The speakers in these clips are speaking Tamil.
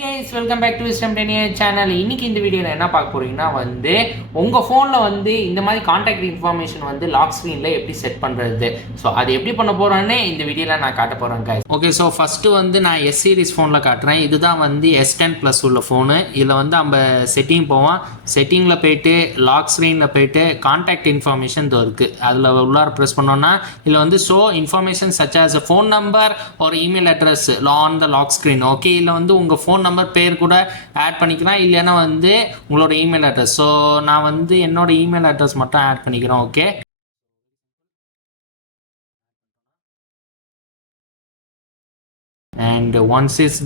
guys, welcome back to Wisdom 10 channel. இன்னைக்கு இந்த வீடியோல என்ன பார்க்க போறீங்கன்னா வந்து உங்க போன்ல வந்து இந்த மாதிரி கான்டாக்ட் இன்ஃபர்மேஷன் வந்து லாக் ஸ்கிரீன்ல எப்படி செட் பண்றது. சோ அது எப்படி பண்ண போறேன்னு இந்த வீடியோல நான் காட்ட போறேன் guys. ஓகே, சோ ஃபர்ஸ்ட் வந்து நான் S series போன்ல காட்டுறேன். இதுதான் வந்து S10 Plus உள்ள போன். இதுல வந்து நம்ம செட்டிங் போவோம். செட்டிங்ல போய்ட்டு லாக் ஸ்கிரீன்ல போய்ட்டு கான்டாக்ட் இன்ஃபர்மேஷன் இருக்கு. அதுல உள்ளார பிரஸ் பண்ணோம்னா இதுல வந்து show information such as a phone number or email address on the lock screen. Okay, இல்ல வந்து உங்க ஃபோன் நம்பர் பேர் கூட ஆட் பண்ணிக்கலாம், இல்லைன்னா வந்து உங்களோட இமெயில் அட்ரஸ். ஸோ நான் வந்து என்னோட இமெயில் அட்ரஸ் மட்டும் ஆட் பண்ணிக்கிறேன். Okay, and once is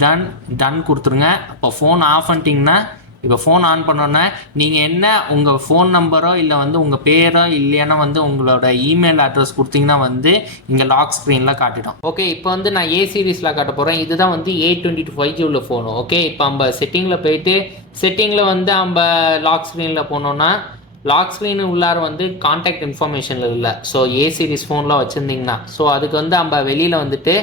done கொடுத்துருங்க. அப்போ ஃபோன் ஆஃப் பண்ணிட்டீங்கன்னா இப்போ ஃபோன் ஆன் பண்ணோன்னே நீங்கள் என்ன உங்கள் ஃபோன் நம்பரோ இல்லை வந்து உங்கள் பேரோ இல்லைன்னா வந்து உங்களோட இமெயில் அட்ரஸ் கொடுத்தீங்கன்னா வந்து இங்கே லாக் ஸ்க்ரீனில் காட்டிடும். ஓகே, இப்போ வந்து நான் A சீரீஸில் காட்ட போகிறேன். இதுதான் வந்து A22 5G உள்ள ஃபோனு. ஓகே, இப்போ நம்ம செட்டிங்கில் போயிட்டு செட்டிங்கில் வந்து நம்ம லாக் ஸ்க்ரீனில் போனோன்னா லாக் ஸ்க்ரீனு உள்ளார வந்து கான்டாக்ட் இன்ஃபர்மேஷனில் இல்லை. ஸோ A சீரீஸ் ஃபோனில் வச்சுருந்தீங்கன்னா ஸோ அதுக்கு வந்து நம்ம வெளியில் வந்துட்டு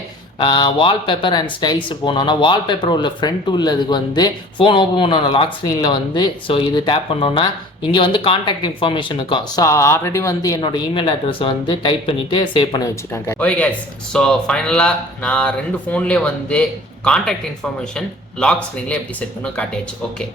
வால்பேப்பர் அண்ட் ஸ்டைல்ஸ் போனோன்னா வால்பேப்பர் உள்ள ஃப்ரண்ட் உள்ளதுக்கு வந்து ஃபோன் ஓப்பன் பண்ணோம் லாக் ஸ்க்ரீனில் வந்து. ஸோ இது டேப் பண்ணோன்னா இங்கே வந்து கான்டாக்ட் இன்ஃபர்மேஷன் இருக்கும். ஸோ ஆல்ரெடி வந்து என்னோட இமெயில் அட்ரஸ் வந்து டைப் பண்ணிவிட்டு சேவ் பண்ணி வச்சுட்டாங்க. ஓகே கைஸ், ஸோ ஃபைனலாக நான் 2 ஃபோன்லேயே வந்து கான்டாக்ட் இன்ஃபர்மேஷன் லாக் ஸ்க்ரீனில் எப்படி செட் பண்ண காட்டியாச்சு. ஓகே,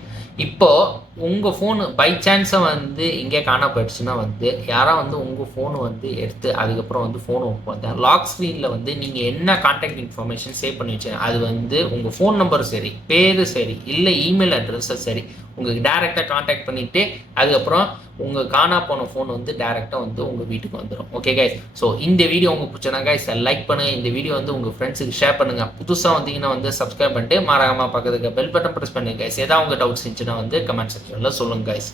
இப்போது உங்கள் ஃபோனு பை சான்ஸை வந்து இங்கே காண போயிடுச்சுன்னா வந்து யாராவது வந்து உங்கள் ஃபோனு வந்து எடுத்து அதுக்கப்புறம் வந்து ஃபோனை பார்த்தா லாக் ஸ்க்ரீனில் வந்து நீங்கள் என்ன கான்டாக்ட் இன்ஃபர்மேஷன் சேவ் பண்ணி வச்சுங்க அது வந்து உங்கள் ஃபோன் நம்பர் சரி, பேர் சரி, இல்லை இமெயில் அட்ரஸை சரி உங்களுக்கு டேரெக்டாக கான்டாக்ட் பண்ணிவிட்டு அதுக்கப்புறம் உங்கள் காணா போன ஃபோன் வந்து டேரெக்டாக வந்து உங்கள் வீட்டுக்கு வந்துடும். ஓகே கைஸ், ஸோ இந்த வீடியோ உங்களுக்கு பிடிச்சனா கைஸ் லைக் பண்ணுங்கள். இந்த வீடியோ வந்து உங்கள் ஃப்ரெண்ட்ஸுக்கு ஷேர் பண்ணுங்கள். புதுசாக வந்தீங்கன்னா வந்து சப்ஸ்கிரைப் பண்ணிட்டு மறக்காமல் பக்கத்துக்கு பெல் பட்டன் ப்ரெஸ் பண்ணுங்க கைஸ். ஏதாவது உங்கள் டவுட்ஸ் இருந்துச்சுன்னா வந்து கமெண்ட் செக்ஷனில் சொல்லுங்கள் கைஸ்.